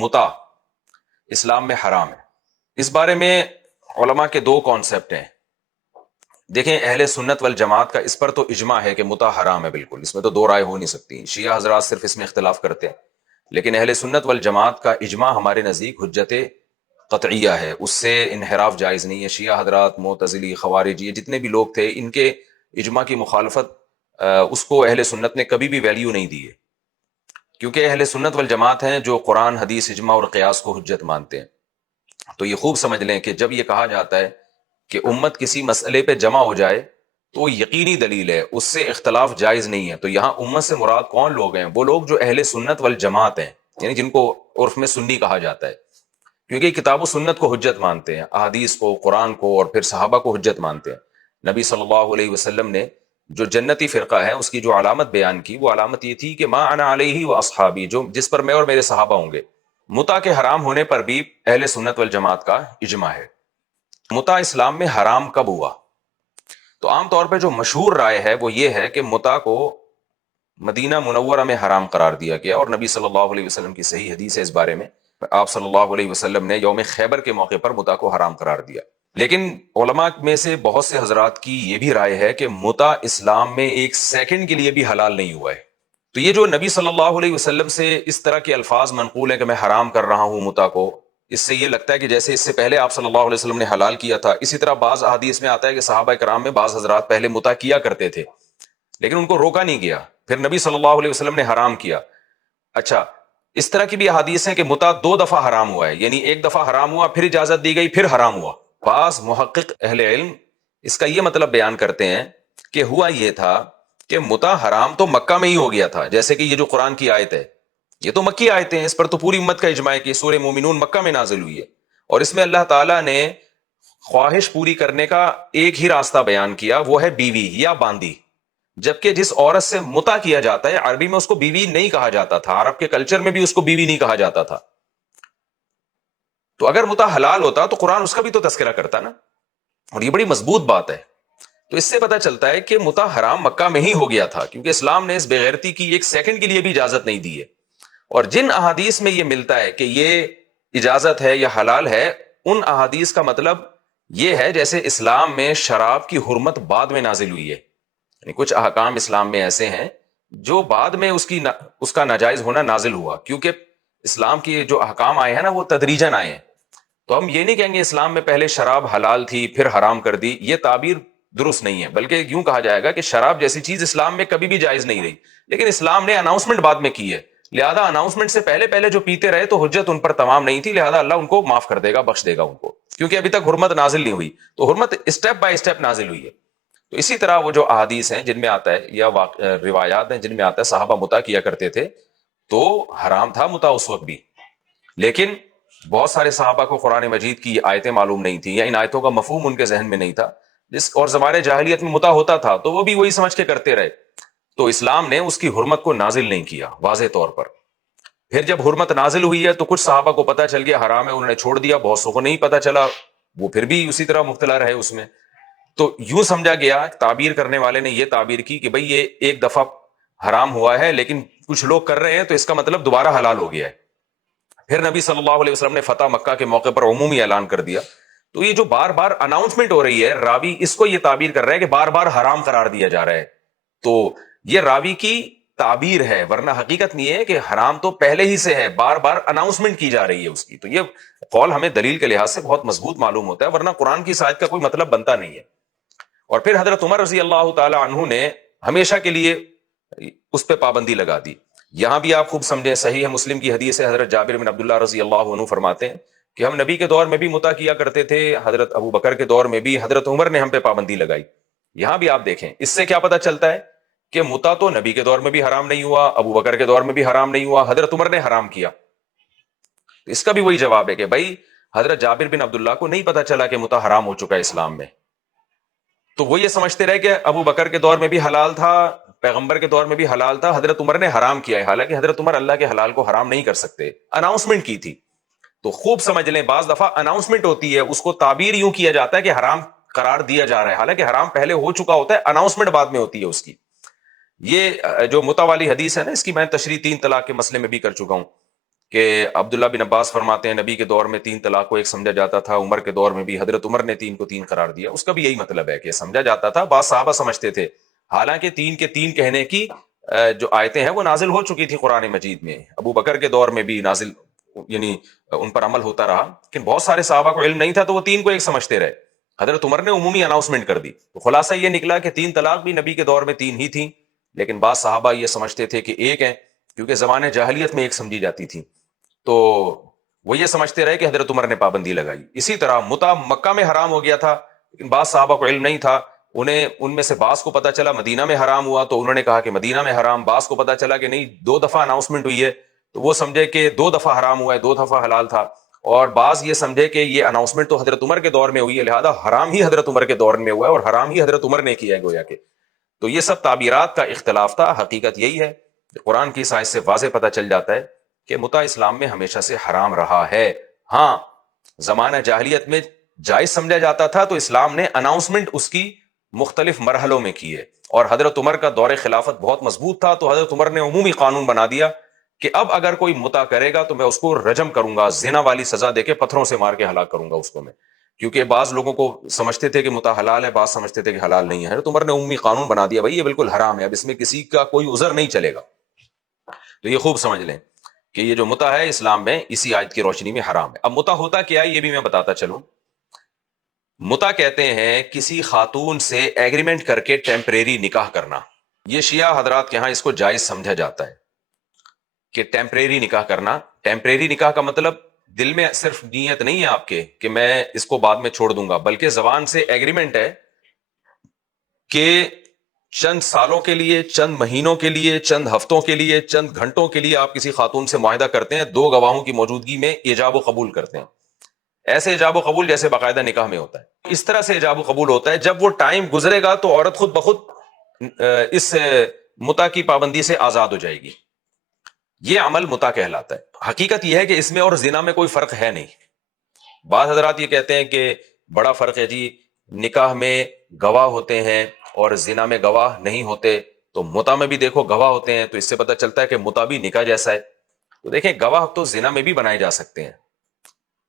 متع اسلام میں حرام ہے، اس بارے میں علماء کے دو کانسیپٹ ہیں۔ دیکھیں، اہل سنت والجماعت کا اس پر تو اجماع ہے کہ متع حرام ہے، بالکل، اس میں تو دو رائے ہو نہیں سکتی۔ شیعہ حضرات صرف اس میں اختلاف کرتے ہیں، لیکن اہل سنت والجماعت کا اجماع ہمارے نزدیک حجت قطعیہ ہے، اس سے انحراف جائز نہیں ہے۔ شیعہ حضرات، معتزلی، خوارج، یہ جتنے بھی لوگ تھے، ان کے اجماع کی مخالفت اس کو اہل سنت نے کبھی بھی ویلیو نہیں دی ہے، کیونکہ اہل سنت والجماعت ہیں جو قرآن، حدیث، اجماع اور قیاس کو حجت مانتے ہیں۔ تو یہ خوب سمجھ لیں کہ جب یہ کہا جاتا ہے کہ امت کسی مسئلے پہ جمع ہو جائے تو یقینی دلیل ہے، اس سے اختلاف جائز نہیں ہے۔ تو یہاں امت سے مراد کون لوگ ہیں؟ وہ لوگ جو اہل سنت والجماعت ہیں، یعنی جن کو عرف میں سنی کہا جاتا ہے، کیونکہ کتاب و سنت کو حجت مانتے ہیں، احادیث کو، قرآن کو، اور پھر صحابہ کو حجت مانتے ہیں۔ نبی صلی اللہ علیہ وسلم نے جو جنتی فرقہ ہے اس کی جو علامت بیان کی، وہ علامت یہ تھی کہ ما انا علیہ و اصحابی، جو جس پر میں اور میرے صحابہ ہوں گے۔ متع کے حرام ہونے پر بھی اہل سنت والجماعت کا اجماع ہے۔ متع اسلام میں حرام کب ہوا؟ تو عام طور پہ جو مشہور رائے ہے وہ یہ ہے کہ متع کو مدینہ منورہ میں حرام قرار دیا گیا، اور نبی صلی اللہ علیہ وسلم کی صحیح حدیث ہے اس بارے میں۔ آپ صلی اللہ علیہ وسلم نے یوم خیبر کے موقع پر متع کو حرام قرار دیا۔ لیکن علماء میں سے بہت سے حضرات کی یہ بھی رائے ہے کہ متع اسلام میں ایک سیکنڈ کے لیے بھی حلال نہیں ہوا ہے۔ تو یہ جو نبی صلی اللہ علیہ وسلم سے اس طرح کے الفاظ منقول ہیں کہ میں حرام کر رہا ہوں متع کو، اس سے یہ لگتا ہے کہ جیسے اس سے پہلے آپ صلی اللہ علیہ وسلم نے حلال کیا تھا۔ اسی طرح بعض احادیث میں آتا ہے کہ صحابہ کرام میں بعض حضرات پہلے متع کیا کرتے تھے لیکن ان کو روکا نہیں گیا، پھر نبی صلی اللہ علیہ وسلم نے حرام کیا۔ اچھا، اس طرح کی بھی احادیث ہیں کہ متع 2 دفعہ حرام ہوا ہے، یعنی ایک دفعہ حرام ہوا، پھر اجازت دی گئی، پھر حرام ہوا۔ بعض محقق اہل علم اس کا یہ مطلب بیان کرتے ہیں کہ ہوا یہ تھا کہ متع حرام تو مکہ میں ہی ہو گیا تھا، جیسے کہ یہ جو قرآن کی آیت ہے، یہ تو مکی آیتیں ہیں، اس پر تو پوری امت کا اجماع ہے کہ سورہ مومنون مکہ میں نازل ہوئی ہے، اور اس میں اللہ تعالیٰ نے خواہش پوری کرنے کا ایک ہی راستہ بیان کیا، وہ ہے بیوی یا باندی۔ جبکہ جس عورت سے متع کیا جاتا ہے، عربی میں اس کو بیوی نہیں کہا جاتا تھا، عرب کے کلچر میں بھی اس کو بیوی نہیں کہا جاتا تھا۔ تو اگر متع حلال ہوتا تو قرآن اس کا بھی تو تذکرہ کرتا نا، اور یہ بڑی مضبوط بات ہے۔ تو اس سے پتہ چلتا ہے کہ متع حرام مکہ میں ہی ہو گیا تھا، کیونکہ اسلام نے اس بے غیرتی کی ایک سیکنڈ کے لیے بھی اجازت نہیں دی ہے۔ اور جن احادیث میں یہ ملتا ہے کہ یہ اجازت ہے یا حلال ہے، ان احادیث کا مطلب یہ ہے جیسے اسلام میں شراب کی حرمت بعد میں نازل ہوئی ہے، یعنی کچھ احکام اسلام میں ایسے ہیں جو بعد میں اس کا ناجائز ہونا نازل ہوا، کیونکہ اسلام کی جو احکام آئے ہیں نا وہ تدریجاً آئے ہیں۔ تو ہم یہ نہیں کہیں گے اسلام میں پہلے شراب حلال تھی پھر حرام کر دی، یہ تعبیر درست نہیں ہے، بلکہ یوں کہا جائے گا کہ شراب جیسی چیز اسلام میں کبھی بھی جائز نہیں رہی، لیکن اسلام نے اناؤنسمنٹ بعد میں کی ہے، لہذا اناؤنسمنٹ سے پہلے جو پیتے رہے تو حجت ان پر تمام نہیں تھی، لہذا اللہ ان کو معاف کر دے گا، بخش دے گا ان کو، کیونکہ ابھی تک حرمت نازل نہیں ہوئی، تو حرمت اسٹیپ بائی اسٹیپ نازل ہوئی ہے۔ تو اسی طرح وہ جو احادیث ہیں جن میں آتا ہے یا روایات ہیں جن میں آتا ہے صحابہ متع کیا کرتے تھے، تو حرام تھا متع اس وقت بھی، لیکن بہت سارے صحابہ کو قرآن مجید کی آیتیں معلوم نہیں تھی، یا ان آیتوں کا مفہوم ان کے ذہن میں نہیں تھا، اور زمانے جاہلیت میں متع ہوتا تھا تو وہ بھی وہی سمجھ کے کرتے رہے، تو اسلام نے اس کی حرمت کو نازل نہیں کیا واضح طور پر۔ پھر جب حرمت نازل ہوئی ہے تو کچھ صحابہ کو پتہ چل گیا حرام ہے، انہوں نے چھوڑ دیا، بہت سو کو نہیں پتہ چلا، وہ پھر بھی اسی طرح مبتلا رہے اس میں۔ تو یوں سمجھا گیا، تعبیر کرنے والے نے یہ تعبیر کی کہ بھئی یہ ایک دفعہ حرام ہوا ہے لیکن کچھ لوگ کر رہے ہیں تو اس کا مطلب دوبارہ حلال ہو گیا ہے۔ پھر نبی صلی اللہ علیہ وسلم نے فتح مکہ کے موقع پر عمومی اعلان کر دیا۔ تو یہ جو بار بار اناؤنسمنٹ ہو رہی ہے، راوی اس کو یہ تعبیر کر رہا ہے کہ بار بار حرام قرار دیا جا رہا ہے، تو یہ راوی کی تعبیر ہے، ورنہ حقیقت نہیں ہے کہ حرام تو پہلے ہی سے ہے، بار بار اناؤنسمنٹ کی جا رہی ہے اس کی۔ تو یہ قول ہمیں دلیل کے لحاظ سے بہت مضبوط معلوم ہوتا ہے، ورنہ قرآن کی آیت کا کوئی مطلب بنتا نہیں ہے۔ اور پھر حضرت عمر رضی اللہ تعالی عنہ نے ہمیشہ کے لیے اس پہ پابندی لگا دی۔ یہاں بھی آپ خوب سمجھیں، صحیح ہے مسلم کی حدیث ہے، حضرت جابر بن عبداللہ رضی اللہ عنہ فرماتے ہیں کہ ہم نبی کے دور میں بھی متع کیا کرتے تھے، حضرت ابو بکر کے دور میں بھی، حضرت عمر نے ہم پہ پابندی لگائی۔ یہاں بھی آپ دیکھیں، اس سے کیا پتہ چلتا ہے کہ متع تو نبی کے دور میں بھی حرام نہیں ہوا، ابو بکر کے دور میں بھی حرام نہیں ہوا، حضرت عمر نے حرام کیا۔ اس کا بھی وہی جواب ہے کہ بھائی حضرت جابر بن عبداللہ کو نہیں پتہ چلا کہ متع حرام ہو چکا ہے اسلام میں، تو وہ یہ سمجھتے رہے کہ ابو بکر کے دور میں بھی حلال تھا، پیغمبر کے دور میں بھی حلال تھا، حضرت عمر نے حرام کیا ہے، حالانکہ حضرت عمر اللہ کے حلال کو حرام نہیں کر سکتے، اناؤنسمنٹ کی تھی۔ تو خوب سمجھ لیں، بعض دفعہ اناؤنسمنٹ ہوتی ہے، اس کو تعبیر یوں کیا جاتا ہے کہ حرام قرار دیا جا رہا ہے، حالانکہ حرام پہلے ہو چکا ہوتا ہے، اناؤنسمنٹ بعد میں ہوتی ہے اس کی۔ یہ جو متع والی حدیث ہے نا، اس کی میں تشریح 3 طلاق کے مسئلے میں بھی کر چکا ہوں، کہ عبداللہ بن عباس فرماتے ہیں نبی کے دور میں 3 طلاق کو ایک سمجھا جاتا تھا، عمر کے دور میں بھی حضرت عمر نے 3 کو 3 قرار دیا. اس کا بھی یہی مطلب ہے کہ سمجھا جاتا تھا، بعض صحابہ سمجھتے تھے. حالانکہ 3 کے 3 کہنے کی جو آیتیں ہیں وہ نازل ہو چکی تھی قرآن مجید میں. ابو بکر کے دور میں بھی نازل، یعنی ان پر عمل ہوتا رہا، لیکن بہت سارے صحابہ کو علم نہیں تھا تو وہ 3 کو ایک سمجھتے رہے. حضرت عمر نے عمومی اناؤنسمنٹ کر دی. تو خلاصہ یہ نکلا کہ 3 طلاق بھی نبی کے دور میں 3 ہی تھیں، لیکن بعض صحابہ یہ سمجھتے تھے کہ ایک ہے، کیونکہ زمانے جاہلیت میں ایک سمجھی جاتی تھی، تو وہ یہ سمجھتے رہے کہ حضرت عمر نے پابندی لگائی. اسی طرح متع مکہ میں حرام ہو گیا تھا، لیکن بعض صحابہ کو علم نہیں تھا. انہیں ان میں سے بعض کو پتا چلا مدینہ میں حرام ہوا تو انہوں نے کہا کہ مدینہ میں حرام. بعض کو پتا چلا کہ نہیں 2 دفعہ اناؤنسمنٹ ہوئی ہے تو وہ سمجھے کہ 2 دفعہ حرام ہوا ہے، 2 دفعہ حلال تھا. اور بعض یہ سمجھے کہ یہ اناؤنسمنٹ تو حضرت عمر کے دور میں ہوئی ہے، لہذا حرام ہی حضرت عمر کے دور میں ہوا ہے اور حرام ہی حضرت عمر نے کیا ہے گویا کہ. تو یہ سب تعبیرات کا اختلاف تھا. حقیقت یہی ہے کہ قرآن کی سائز سے واضح پتہ چل جاتا ہے کہ متع اسلام میں ہمیشہ سے حرام رہا ہے. ہاں زمانہ جاہلیت میں جائز سمجھا جاتا تھا تو اسلام نے اناؤنسمنٹ اس کی مختلف مرحلوں میں کی ہے. اور حضرت عمر کا دور خلافت بہت مضبوط تھا تو حضرت عمر نے عمومی قانون بنا دیا کہ اب اگر کوئی متع کرے گا تو میں اس کو رجم کروں گا، زنا والی سزا دے کے پتھروں سے مار کے ہلاک کروں گا اس کو میں. کیونکہ بعض لوگوں کو سمجھتے تھے کہ متع حلال ہے، بعض سمجھتے تھے کہ حلال نہیں ہے. حضرت عمر نے عمومی قانون بنا دیا بھائی یہ بالکل حرام ہے، اب اس میں کسی کا کوئی عذر نہیں چلے گا. تو یہ خوب سمجھ لیں کہ یہ جو متع ہے اسلام میں اسی آیت کی روشنی میں حرام ہے. اب متع ہوتا کیا ہے یہ بھی میں بتاتا چلوں. متع کہتے ہیں کسی خاتون سے ایگریمنٹ کر کے ٹیمپریری نکاح کرنا. یہ شیعہ حضرات کے ہاں اس کو جائز سمجھا جاتا ہے کہ ٹیمپریری نکاح کرنا. ٹیمپریری نکاح کا مطلب دل میں صرف نیت نہیں ہے آپ کے کہ میں اس کو بعد میں چھوڑ دوں گا، بلکہ زبان سے ایگریمنٹ ہے کہ چند سالوں کے لیے، چند مہینوں کے لیے، چند ہفتوں کے لیے، چند گھنٹوں کے لیے آپ کسی خاتون سے معاہدہ کرتے ہیں، 2 گواہوں کی موجودگی میں ایجاب و قبول کرتے ہیں. ایسے ایجاب و قبول جیسے باقاعدہ نکاح میں ہوتا ہے. اس طرح سے ایجاب و قبول ہوتا ہے. جب وہ ٹائم گزرے گا تو عورت خود بخود اس متع کی پابندی سے آزاد ہو جائے گی. یہ عمل متع کہلاتا ہے. حقیقت یہ ہے کہ اس میں اور زنا میں کوئی فرق ہے نہیں. بعض حضرات یہ کہتے ہیں کہ بڑا فرق ہے جی، نکاح میں گواہ ہوتے ہیں اور زنا میں گواہ نہیں ہوتے، تو متع میں بھی دیکھو گواہ ہوتے ہیں، تو اس سے پتہ چلتا ہے کہ متع بھی نکاح جیسا ہے. تو دیکھیں گواہ تو زنا میں بھی بنائے جا سکتے ہیں.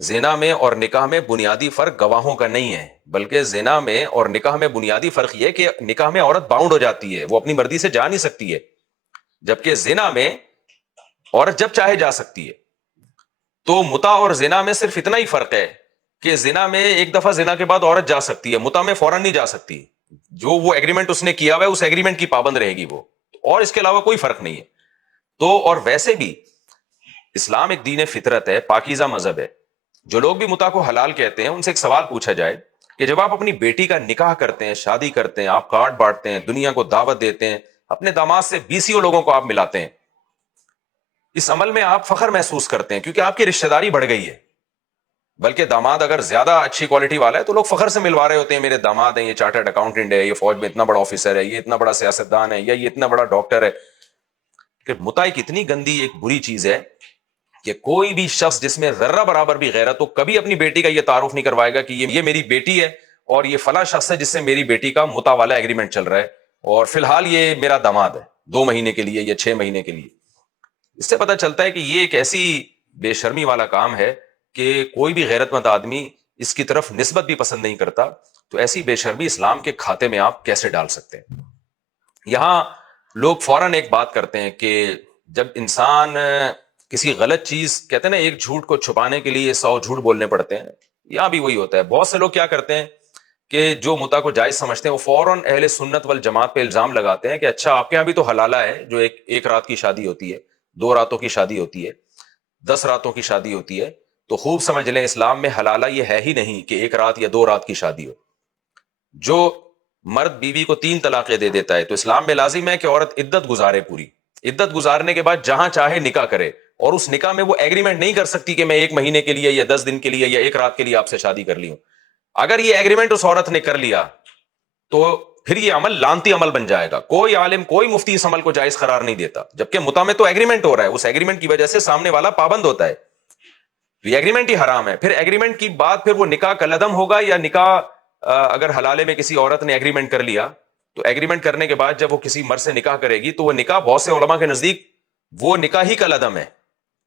زنا میں اور نکاح میں بنیادی فرق گواہوں کا نہیں ہے، بلکہ زنا میں اور نکاح میں بنیادی فرق یہ کہ نکاح میں عورت باؤنڈ ہو جاتی ہے، وہ اپنی مرضی سے جا نہیں سکتی ہے، جبکہ زنا میں عورت جب چاہے جا سکتی ہے. تو متع اور زنا میں صرف اتنا ہی فرق ہے کہ زنا میں ایک دفعہ زنا کے بعد عورت جا سکتی ہے، متع میں فوراً نہیں جا سکتی. جو وہ ایگریمنٹ اس نے کیا ہوا ہے اس ایگریمنٹ کی پابند رہے گی وہ، اور اس کے علاوہ کوئی فرق نہیں ہے. تو اور ویسے بھی اسلام ایک دین فطرت ہے، پاکیزہ مذہب ہے. جو لوگ بھی متع کو حلال کہتے ہیں ان سے ایک سوال پوچھا جائے کہ جب آپ اپنی بیٹی کا نکاح کرتے ہیں، شادی کرتے ہیں، آپ کارڈ بانٹتے ہیں، دنیا کو دعوت دیتے ہیں، اپنے داماد سے 20 لوگوں کو آپ ملاتے ہیں، اس عمل میں آپ فخر محسوس کرتے ہیں کیونکہ آپ کی رشتہ داری بڑھ گئی ہے. بلکہ داماد اگر زیادہ اچھی کوالٹی والا ہے تو لوگ فخر سے ملوا رہے ہوتے ہیں، میرے داماد ہیں، یہ چارٹرڈ اکاؤنٹنٹ ہے، یہ فوج میں اتنا بڑا آفیسر ہے، یہ اتنا بڑا سیاستدان ہے، یا یہ اتنا بڑا ڈاکٹر ہے. کہ متع ایک اتنی گندی ایک بری چیز ہے کہ کوئی بھی شخص جس میں ذرہ برابر بھی غیرت ہو کبھی اپنی بیٹی کا یہ تعارف نہیں کروائے گا کہ یہ میری بیٹی ہے اور یہ فلاں شخص ہے جس سے میری بیٹی کا متع والا ایگریمنٹ چل رہا ہے اور فی الحال یہ میرا داماد ہے 2 مہینے کے لیے یا 6 مہینے کے لیے. اس سے پتہ چلتا ہے کہ یہ ایک ایسی بے شرمی والا کام ہے کہ کوئی بھی غیرت مند آدمی اس کی طرف نسبت بھی پسند نہیں کرتا. تو ایسی بے شرمی اسلام کے کھاتے میں آپ کیسے ڈال سکتے ہیں؟ یہاں لوگ فوراً ایک بات کرتے ہیں کہ جب انسان کسی غلط چیز، کہتے ہیں نا ایک جھوٹ کو چھپانے کے لیے 100 جھوٹ بولنے پڑتے ہیں، یہاں بھی وہی ہوتا ہے. بہت سے لوگ کیا کرتے ہیں کہ جو متع کو جائز سمجھتے ہیں وہ فوراً اہل سنت والجماعت پہ الزام لگاتے ہیں کہ اچھا آپ کے یہاں بھی تو حلالہ ہے، جو ایک رات کی شادی ہوتی ہے، 2 راتوں کی شادی ہوتی ہے، 10 راتوں کی شادی ہوتی ہے. تو خوب سمجھ لیں اسلام میں حلالہ یہ ہے ہی نہیں کہ 1 رات یا 2 رات کی شادی ہو. جو مرد بیوی کو 3 طلاقیں دے دیتا ہے تو اسلام میں لازم ہے کہ عورت عدت گزارے، پوری عدت گزارنے کے بعد جہاں چاہے نکاح کرے، اور اس نکاح میں وہ ایگریمنٹ نہیں کر سکتی کہ میں 1 مہینے کے لیے یا 10 دن کے لیے یا 1 رات کے لیے آپ سے شادی کر لی ہوں. اگر یہ ایگریمنٹ اس عورت نے کر لیا تو پھر یہ عمل لعنتی عمل بن جائے گا. کوئی عالم، کوئی مفتی اس عمل کو جائز قرار نہیں دیتا، جبکہ متع میں تو ایگریمنٹ ہو رہا ہے، اس ایگریمنٹ کی وجہ سے سامنے والا پابند ہوتا ہے، یہ ایگریمنٹ ہی حرام ہے. پھر ایگریمنٹ کی بعد پھر وہ نکاح کالعدم ہوگا، یا نکاح اگر حلالے میں کسی عورت نے ایگریمنٹ کر لیا تو ایگریمنٹ کرنے کے بعد جب وہ کسی مرد سے نکاح کرے گی تو وہ نکاح بہت سے علماء کے نزدیک وہ نکاح ہی کالعدم ہے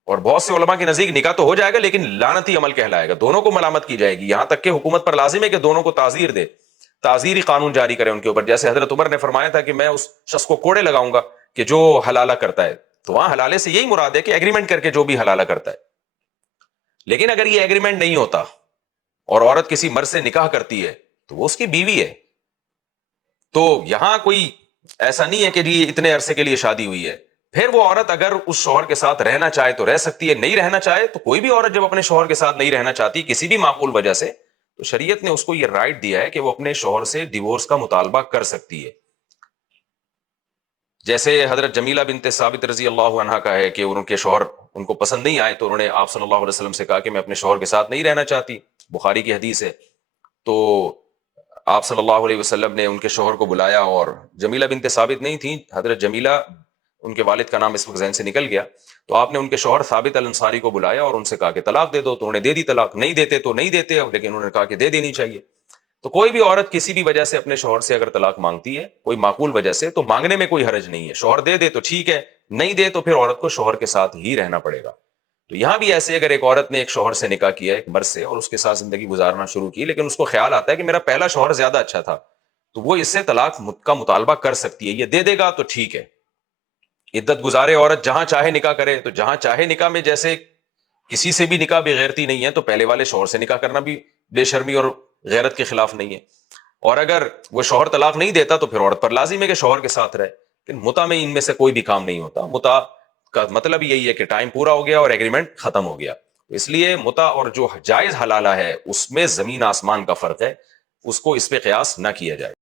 اور بہت سے علماء کے نزدیک نکاح تو ہو جائے گا لیکن لعنتی عمل کہلائے گا, دونوں کو ملامت کی جائے گی, یہاں تک کہ حکومت پر لازم ہے کہ دونوں کو تعزیر دے, تعزیری قانون جاری کرے ان کے اوپر. جیسے حضرت عمر نے فرمایا تھا کہ میں اس شخص کو کوڑے لگاؤں گا کہ جو حلالہ کرتا ہے, تو وہاں حلالے سے یہی مراد ہے کہ ایگریمنٹ کر کے جو بھی حلالہ کرتا ہے. لیکن اگر یہ ایگریمنٹ نہیں ہوتا اور عورت کسی مرد سے نکاح کرتی ہے تو وہ اس کی بیوی ہے. تو یہاں کوئی ایسا نہیں ہے کہ جی اتنے عرصے کے لیے شادی ہوئی ہے. پھر وہ عورت اگر اس شوہر کے ساتھ رہنا چاہے تو رہ سکتی ہے, نہیں رہنا چاہے تو کوئی بھی عورت جب اپنے شوہر کے ساتھ نہیں رہنا چاہتی کسی بھی معقول وجہ سے, تو شریعت نے اس کو یہ رائٹ دیا ہے کہ وہ اپنے شوہر سے ڈیورس کا مطالبہ کر سکتی ہے. جیسے حضرت جمیلہ بنت ثابت رضی اللہ عنہا کا ہے کہ ان کے شوہر ان کو پسند نہیں آئے تو انہوں نے آپ صلی اللہ علیہ وسلم سے کہا کہ میں اپنے شوہر کے ساتھ نہیں رہنا چاہتی, بخاری کی حدیث ہے. تو آپ صلی اللہ علیہ وسلم نے ان کے شوہر کو بلایا, اور جمیلہ بنت ثابت نہیں تھی, حضرت جمیلہ ان کے والد کا نام اس وقت ذہن سے نکل گیا. تو آپ نے ان کے شوہر ثابت الانصاری کو بلایا اور ان سے کہا کہ طلاق دے دو, تو انہوں نے دے دی طلاق. نہیں دیتے تو نہیں دیتے, لیکن انہوں نے کہا کہ دے دینی چاہیے. تو کوئی بھی عورت کسی بھی وجہ سے اپنے شوہر سے اگر طلاق مانگتی ہے کوئی معقول وجہ سے, تو مانگنے میں کوئی حرج نہیں ہے. شوہر دے دے تو ٹھیک ہے, نہیں دے تو پھر عورت کو شوہر کے ساتھ ہی رہنا پڑے گا. تو یہاں بھی ایسے اگر ایک عورت نے ایک شوہر سے نکاح کیا ایک مرد سے اور اس کے ساتھ زندگی گزارنا شروع کی, لیکن اس کو خیال آتا ہے کہ میرا پہلا شوہر زیادہ اچھا تھا, تو وہ اس سے طلاق کا مطالبہ کر سکتی ہے. یہ دے دے گا تو ٹھیک ہے. عدت گزارے عورت جہاں چاہے نکاح کرے, تو جہاں چاہے نکاح میں جیسے کسی سے بھی نکاح بے غیرتی نہیں ہے, تو پہلے والے شوہر سے نکاح کرنا بھی بے شرمی اور غیرت کے خلاف نہیں ہے. اور اگر وہ شوہر طلاق نہیں دیتا تو پھر عورت پر لازم ہے کہ شوہر کے ساتھ رہے. لیکن متع میں ان میں سے کوئی بھی کام نہیں ہوتا. متع کا مطلب یہی ہے کہ ٹائم پورا ہو گیا اور ایگریمنٹ ختم ہو گیا. اس لیے متع اور جو جائز حلالہ ہے اس میں زمین آسمان کا فرق ہے, اس کو اس پہ قیاس نہ کیا جائے.